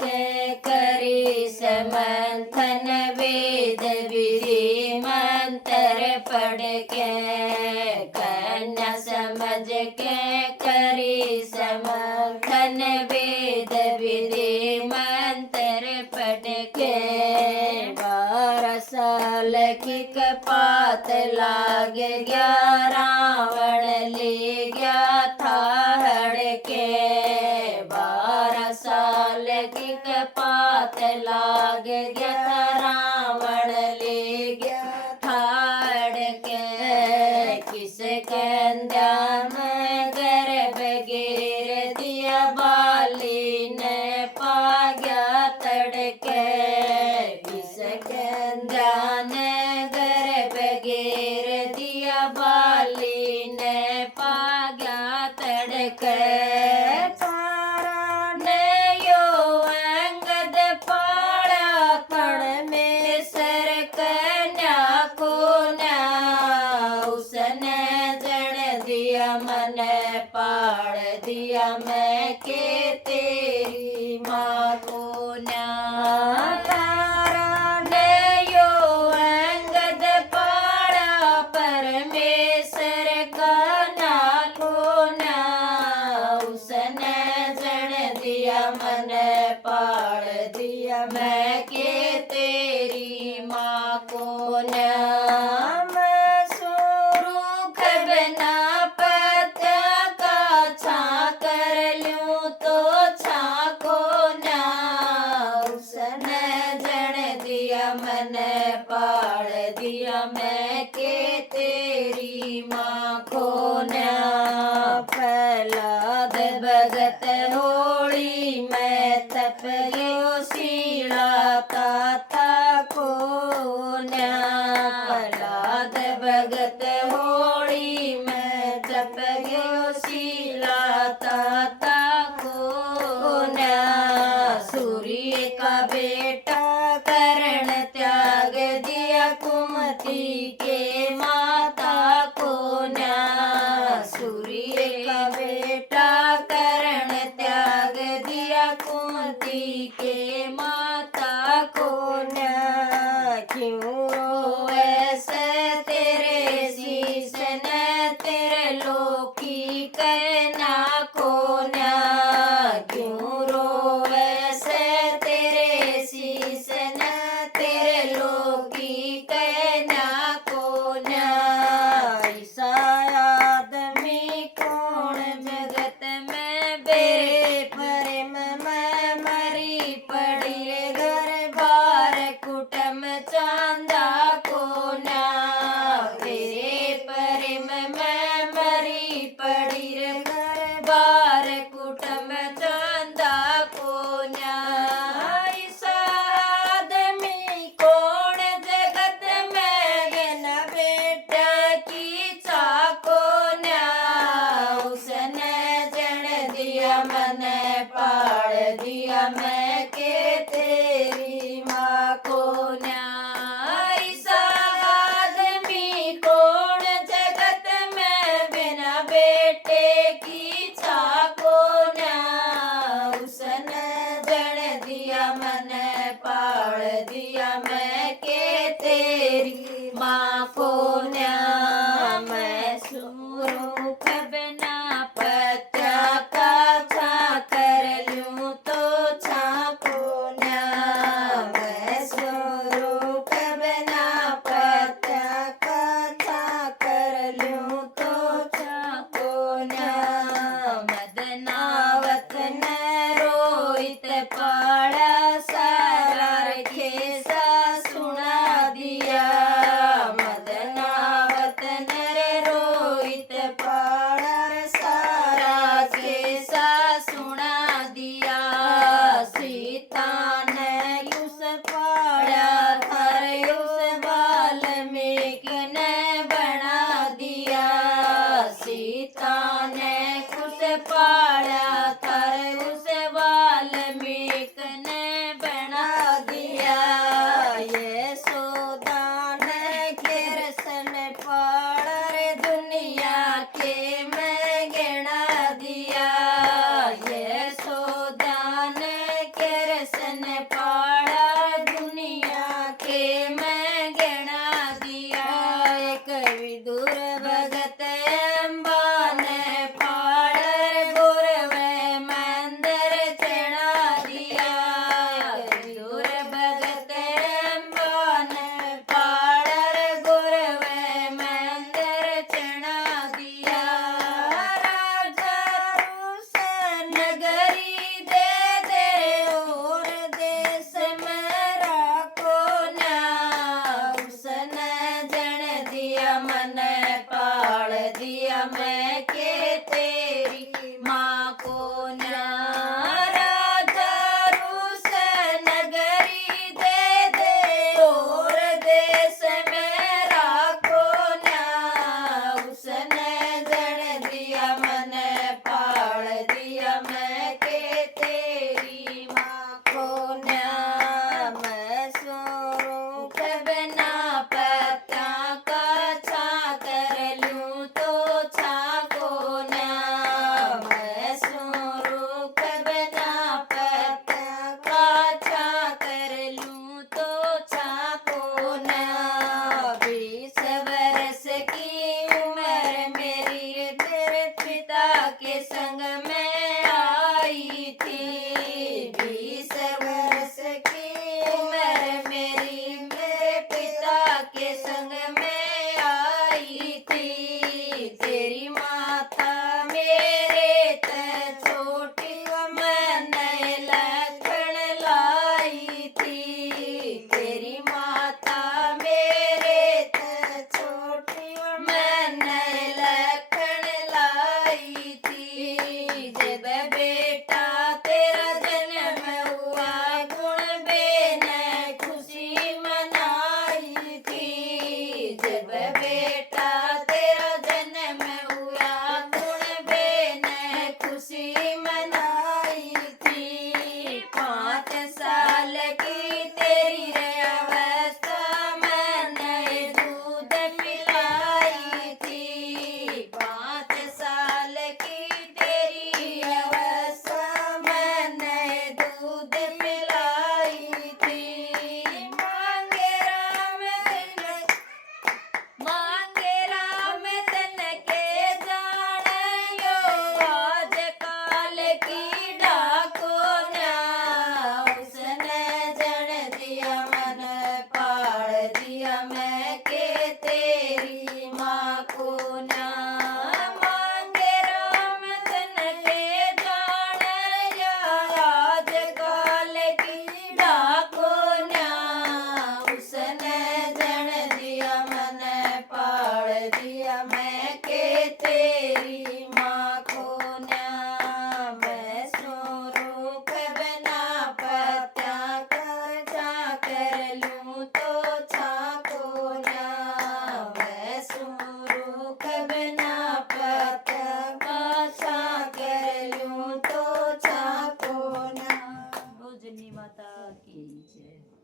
के करी समंथन वेद विधि मंत्र पढ़ के कन्या समझ के करी समंथन वेद विधि मंत्र पढ़ के 12 साल की कपात लाग गया रावण ले गया था हड़ के 12 साल की कपात लाग गया था रावण ले गया था हड़ के किस कन्या में गर्भ गिर दिया बाली ने पा गया तड़के किस कन्या ने गर्भ गिर दिया बाली ने पा गया तड़के तारा ने यो अंगद पाड़ा कण में सर कन्या को ना उसने जन दिया मन पाड़ दिया मैं के तेरी माँ को ना तारा ने यो अंगद पाड़ा परमेश्वर का ना को ना उसने जन दिया मन पाड़ दिया मैं के तेरी माँ को ना मैं सुरूख बना पत्या का छा कर लूं तो छा को ना उसने जन दिया मन पाड़ दिया मैं के तेरी माँ को ना प्रहलाद भगत होली मैं तप गयो शीला ताता को ना प्रहलाद भगत होली मैं तप गयो शीला ताता को ना सूर्य का बेटा करण त्याग दिया कुमति के माता को ना सूर्य का बेटा करण त्याग दिया कुमति के माता को ना क्यों ऐसे तेरे शीश न तेरे लोकी कहना को ना क्यों रो ऐसे तेरे शीश न तेरे लोकी कहना को ना ऐसा आदमी कौन जगत में बेरे प्रेम में मरी पड़ी घर बार कुटुम चांदा को ना तेरे प्रेम में मरी पड़ी घर बार कुटुम चांदा को ना ऐसा आदमी कौन जगत में गिन बेटा की चाको ना उसने जन दिया मन पाड़ दिया मैं के तेरी माँ को ना ऐसा आदमी कौन जगत में बिना बेटे की चाको ना उसने जन दिया मन पाड़ दिया मैं के तेरी माँ को ना मैं स्वरूप बना पत्या का छा कर लूं तो छा को ना मैं स्वरूप बना पत्या का छा कर लूं तो छा को ना मदनावत ने रोहित पाड़ा सारा खेसा सुना दिया मदनावत ने रोहित पाड़ा सारा खेसा सुना दिया सीता ने उस पाड़ा घर उस वाल्मीकि ने बना दिया सीता ने कुछ पाड़ा कर उस वाल्मीकि ने बना दिया ये सोदा ने कृष्ण पाड़ा रे दुनिया के मैं गिना दिया ये सोदा ने कृष्ण मैं के तेरी माँ को न्या राजा रूस नगरी दे दे और देश में राखो न्या उसने जन दिया मन पाल दिया मैं के तेरी माँ को न्या मैं स्वरूप बिना पत्ता का छा कर लूं तो छा को न्या मैं स्वरूप बिना पत्ता का छा कर लूं तो छा को न्या 20 वर्ष की उम्र मेरी तेरे पिता के संग में आई थी 20 वर्ष की उम्र मेरी मेरे पिता के संग में आई थी तेरी माता मेरे ते छोटी मैंने लखन लाई थी तेरी माता मेरे ते छोटी मैंने लखन लाई थी जब बेटा तेरा जन्म हुआ गुण बेने खुशी मनाई थी जब बेटा तेरा जन्म हुआ गुण बेने खुशी मनाई थी 5 साल की तेरी अवस्था मैंने दूध पिलाई थी 5 साल की तेरी अवस्था मैंने दूध पिलाई थी मांगे राम तन के जाने आज काल की डाको न्या उसने जन दिया मन पाल दिया मैं के तेरी माँ को न्या मांगे राम तन के जाने आज काल की डाको न्या उसने जन दिया मन पाल दिया मैं के तेरी माँ को न्या मैं स्वरूप बिना पत्या कर छा कर लूं तो छा को न्या मैं स्वरूप बिना पत्या का छा कर लूं तो छा को न्या। भोजनी माता की जय।